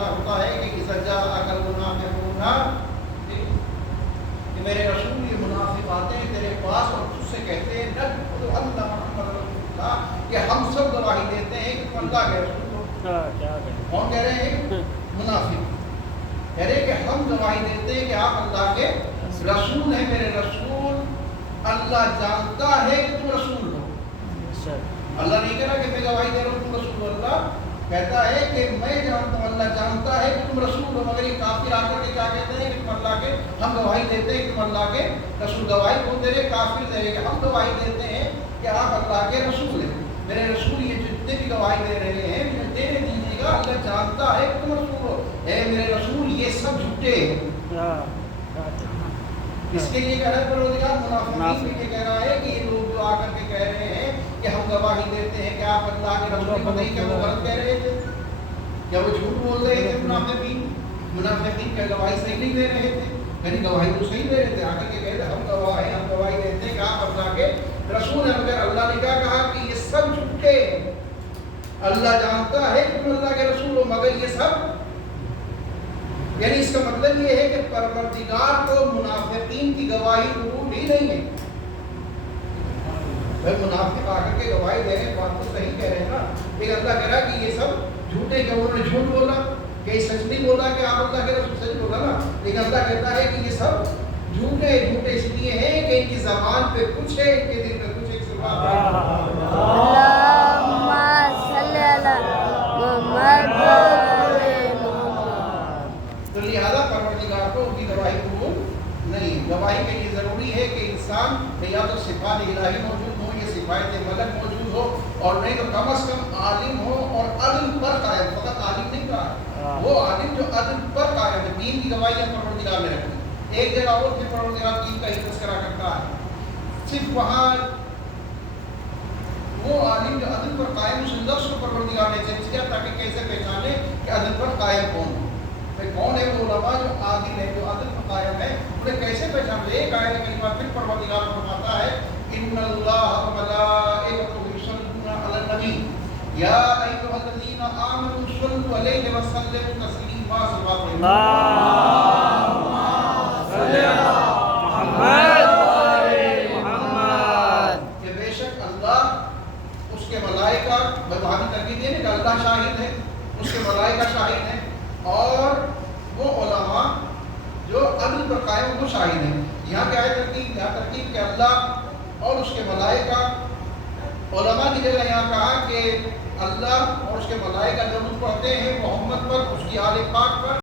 ہوتا ہے کہ اذا جاءک المنافقون، کہ میرے رسول یہ منافق آتے ہیں تیرے پاس اور تجھ سے کہتے ہیں نشہد ان محمد رسول اللہ، کہ ہم سب گواہی دیتے ہیں کہ تم اللہ کے رسول ہو۔ کون کہہ رہے ہیں؟ منافق کہہ رہے ہیں کہ ہم گواہی دیتے ہیں کہ آپ اللہ کے رسول ہیں۔ میرے رسول، اللہ جانتا ہے کہ تم رسول ہو۔ اللہ نہیں کہہ رہا کہ میں گواہی دے رہا ہوں تم رسول ہو، اللہ کہتا ہے کہ میں جانتا ہوں، اللہ جانتا ہے کہ تم رسول ہو۔ مگر یہ کافر آ کر کے کیا کہتے ہیں کہ تم اللہ کے، ہم گواہی دیتے ہیں کہ تم اللہ کے رسول۔ گواہی کون دے رہے؟ کافر دے رہے کہ ہم گواہی دیتے ہیں کہ آپ اللہ کے رسول ہیں۔ میرے رسول یہ جتنے بھی گواہی دے رہے ہیں مجھے دینے دیجیے گا، اللہ جانتا ہے کہ تم رسول ہو۔ اے میرے رسول یہ سب جھوٹے ہیں۔ اس کے لیے کہہ رہا ہے پروردگار منافقین بھی یہ کہہ رہا ہے کہ یہ لوگ جو آ کر کے کہہ رہے ہیں کہ ہم گواہی دیتے ہیں کہ آپ اللہ کے رسول، کو نہیں کہ وہ غلط کہہ رہے تھے، کیا وہ جھوٹ بول رہے تھے؟ منافقین کیا گواہی صحیح نہیں دے رہے تھے؟ یعنی گواہی تو صحیح دے رہے تھے، آگے کے کہتے ہم گواہ ہیں، ہم گواہی دیتے ہیں کہ آپ اللہ کے رسول ہیں۔ مگر اللہ نے کیا کہا کہ یہ سب جھوٹے ہیں۔ اللہ جانتا ہے کہ تم اللہ کے رسول ہو، مگر یہ سب، یعنی اس کا مطلب یہ ہے کہ پروردگار کو منافقین کی گواہی قبول ہی نہیں ہے۔ بھائی منافق آ کر کے گواہی دے رہے ہیں، بات تو صحیح کہہ رہے ہیں نا، لیکن اللہ کہہ رہا ہے کہ یہ سب جھوٹے، کہ انہوں نے جھوٹ بولا، کہ یہ سچ نہیں بولا کہ آپ اللہ کے رسول، سچ بولا نا، لیکن اللہ کہتا ہے کہ یہ سب جھوٹے جھوٹے اس لیے ہیں کہ ان کی زبان پہ کچھ ہے، ان کے دل میں کچھ ہے۔ اللہم صلی علی محمد۔ تو لہذا پروردگار کو ان کی گواہی قبول نہیں۔ گواہی کے لیے ضروری ہے کہ انسان میں یا تو صفات الہی موجود ہو، یا صفات ملک موجود ہو، اور نہیں تو کم از کم عالم ہو اور عدل پر قائم۔ فقط عالم نہیں کہا، وہ عالم جو عدل پر قائم ہے۔ دین کی گواہی پروردگار میں رکھتی، ایک جگہ اور پھر پروردگار دین کا ہی تذکرہ کرتا ہے، صرف وہاں وہ عالم جو عدل پر قائم، اس لفظ کو پروردگار نے چینج کیا تاکہ کیسے پہچانے کہ عدل پر قائم کون ہے۔ کون ہے وہ علماء جو عادل ہے، جو عدل پر قائم ہے، انہیں کیسے پہچانتے؟ ایک آیت کریمہ پھر پروردگار فرماتا ہے ان اللہ وملائکتہ یصلون علی النبی یا ایھا الذین آمنوا صلوا علیہ وسلموا تسلیما۔ اللہم صلی علی محمد محمد، کہ بے شک اللہ، اس کے ملائکہ، بھابی ترکیب یہ نہیں کہ اللہ شاہد ہے، اس کے ملائکہ شاہد ہیں، اور وہ علماء جو عدل پر قائم وہ شاہد ہیں۔ یہاں کیا ہے ترکیب؟ یہاں ترکیب کہ اللہ اور اس کے ملائکہ، علماء کی جگہ یہاں کہا کہ اللہ اور اس کے ملائکہ درود پڑھتے ہیں محمد پر، اس کی آل پاک پر۔